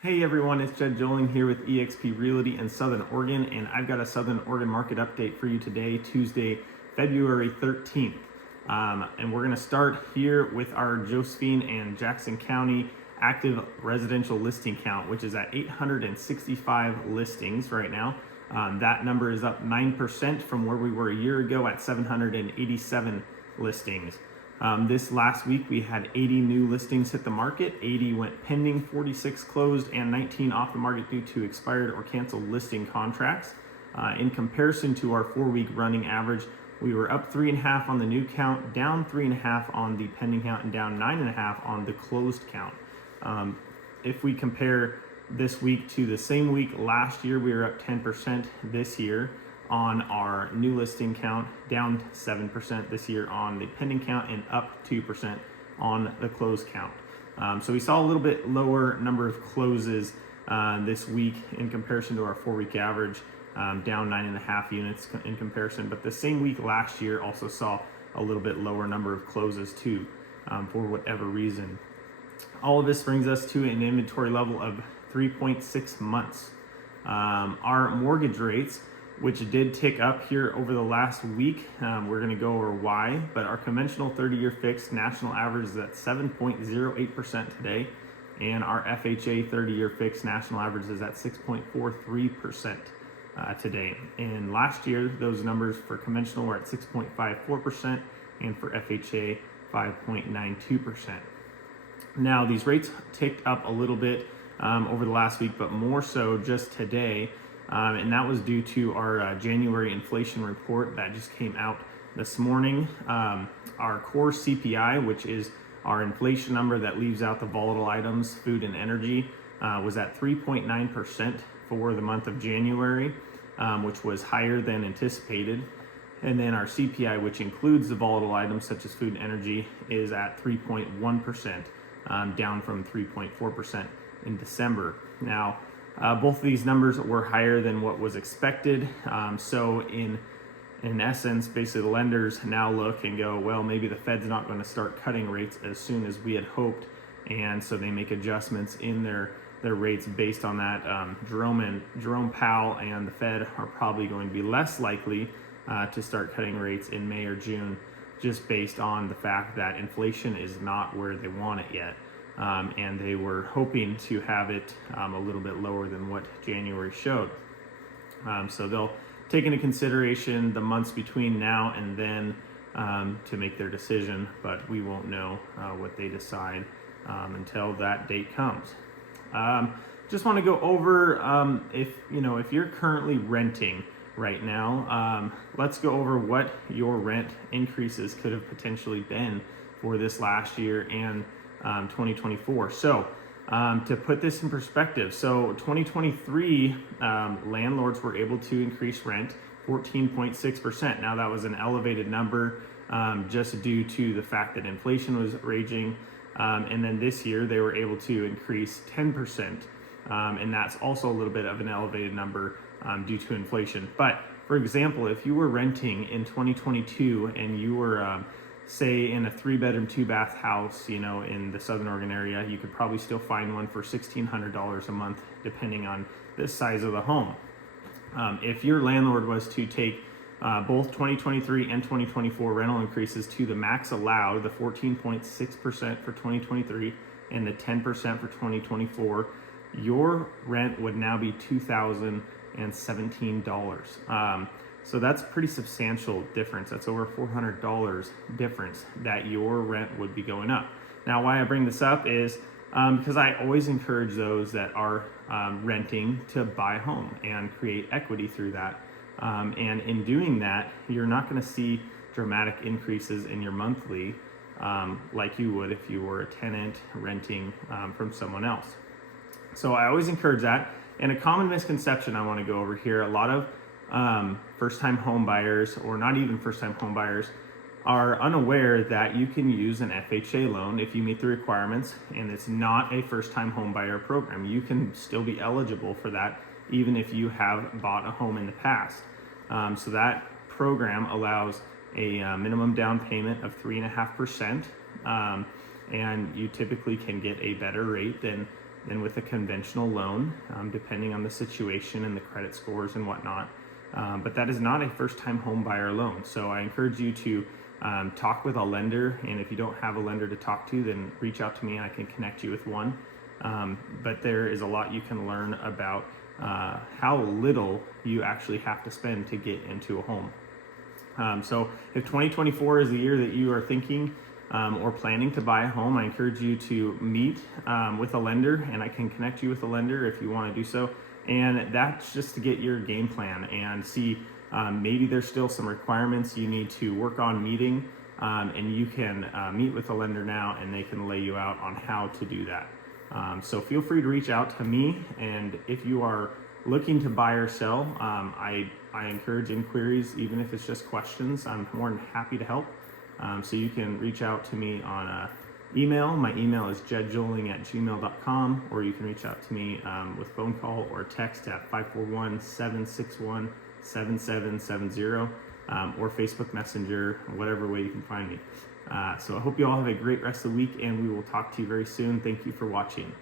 Hey everyone, it's Jed Joling here with eXp Realty in Southern Oregon, and I've got a Southern Oregon market update for you today, Tuesday, February 13th. And we're going to start here with our Josephine and Jackson County active residential listing count, which is at 865 listings right now. That number is up 9% from where we were a year ago at 787 listings. This last week, we had 80 new listings hit the market, 80 went pending, 46 closed, and 19 off the market due to expired or canceled listing contracts. In comparison to our 4-week running average, we were up 3.5 on the new count, down 3.5 on the pending count, and down 9.5 on the closed count. If we compare this week to the same week last year, we were up 10% this year on our new listing count, down 7% this year on the pending count, and up 2% on the closed count. So we saw a little bit lower number of closes this week in comparison to our 4-week average, down 9.5 units in comparison. But the same week last year also saw a little bit lower number of closes too, for whatever reason. All of this brings us to an inventory level of 3.6 months. Our mortgage rates, which did tick up here over the last week. We're going to go over why, but our conventional 30-year fixed national average is at 7.08% today, and our FHA 30-year fixed national average is at 6.43% today. And last year, those numbers for conventional were at 6.54%, and for FHA, 5.92%. Now, these rates ticked up a little bit over the last week, but more so just today. And that was due to our January inflation report that just came out this morning. Our core CPI, which is our inflation number that leaves out the volatile items, food and energy, was at 3.9% for the month of January, which was higher than anticipated. And then our CPI, which includes the volatile items such as food and energy, is at 3.1%, down from 3.4% in December. Now, both of these numbers were higher than what was expected. So in essence, basically the lenders now look and go, well, maybe the Fed's not going to start cutting rates as soon as we had hoped. And so they make adjustments in their rates based on that. Jerome Powell and the Fed are probably going to be less likely to start cutting rates in May or June, just based on the fact that inflation is not where they want it yet. And they were hoping to have it a little bit lower than what January showed. So they'll take into consideration the months between now and then to make their decision, but we won't know what they decide until that date comes. Just want to go over if you're currently renting right now, let's go over what your rent increases could have potentially been for this last year and 2024. So to put this in perspective, so 2023 landlords were able to increase rent 14.6%. Now that was an elevated number just due to the fact that inflation was raging. And then this year they were able to increase 10%. And that's also a little bit of an elevated number due to inflation. But for example, if you were renting in 2022 and you were say in a 3-bedroom, 2-bath house, in the Southern Oregon area, you could probably still find one for $1,600 a month, depending on the size of the home. If your landlord was to take both 2023 and 2024 rental increases to the max allowed, the 14.6% for 2023 and the 10% for 2024, your rent would now be $2,017. So that's a pretty substantial difference. That's over $400 difference that your rent would be going up. Now, why I bring this up is because I always encourage those that are renting to buy a home and create equity through that. And in doing that, you're not going to see dramatic increases in your monthly like you would if you were a tenant renting from someone else. So I always encourage that. And a common misconception I want to go over here, a lot of first-time home buyers, or not even first-time home buyers, are unaware that you can use an FHA loan if you meet the requirements, and it's not a first-time home buyer program. You can still be eligible for that even if you have bought a home in the past. So that program allows a minimum down payment of 3.5%, and you typically can get a better rate than than with a conventional loan, depending on the situation and the credit scores and whatnot. But that is not a first-time home buyer loan. So I encourage you to talk with a lender, and if you don't have a lender to talk to, then reach out to me and I can connect you with one. But there is a lot you can learn about how little you actually have to spend to get into a home. So if 2024 is the year that you are thinking or planning to buy a home, I encourage you to meet with a lender, and I can connect you with a lender if you want to do so. And that's just to get your game plan and see maybe there's still some requirements you need to work on meeting, and you can meet with a lender now and they can lay you out on how to do that. So feel free to reach out to me, and if you are looking to buy or sell, I encourage inquiries, even if it's just questions. I'm more than happy to help. So you can reach out to me on email. My email is jedjoling@gmail.com, or you can reach out to me with phone call or text at 541-761-7770, or Facebook Messenger, whatever way you can find me. So I hope you all have a great rest of the week, and we will talk to you very soon. Thank you for watching.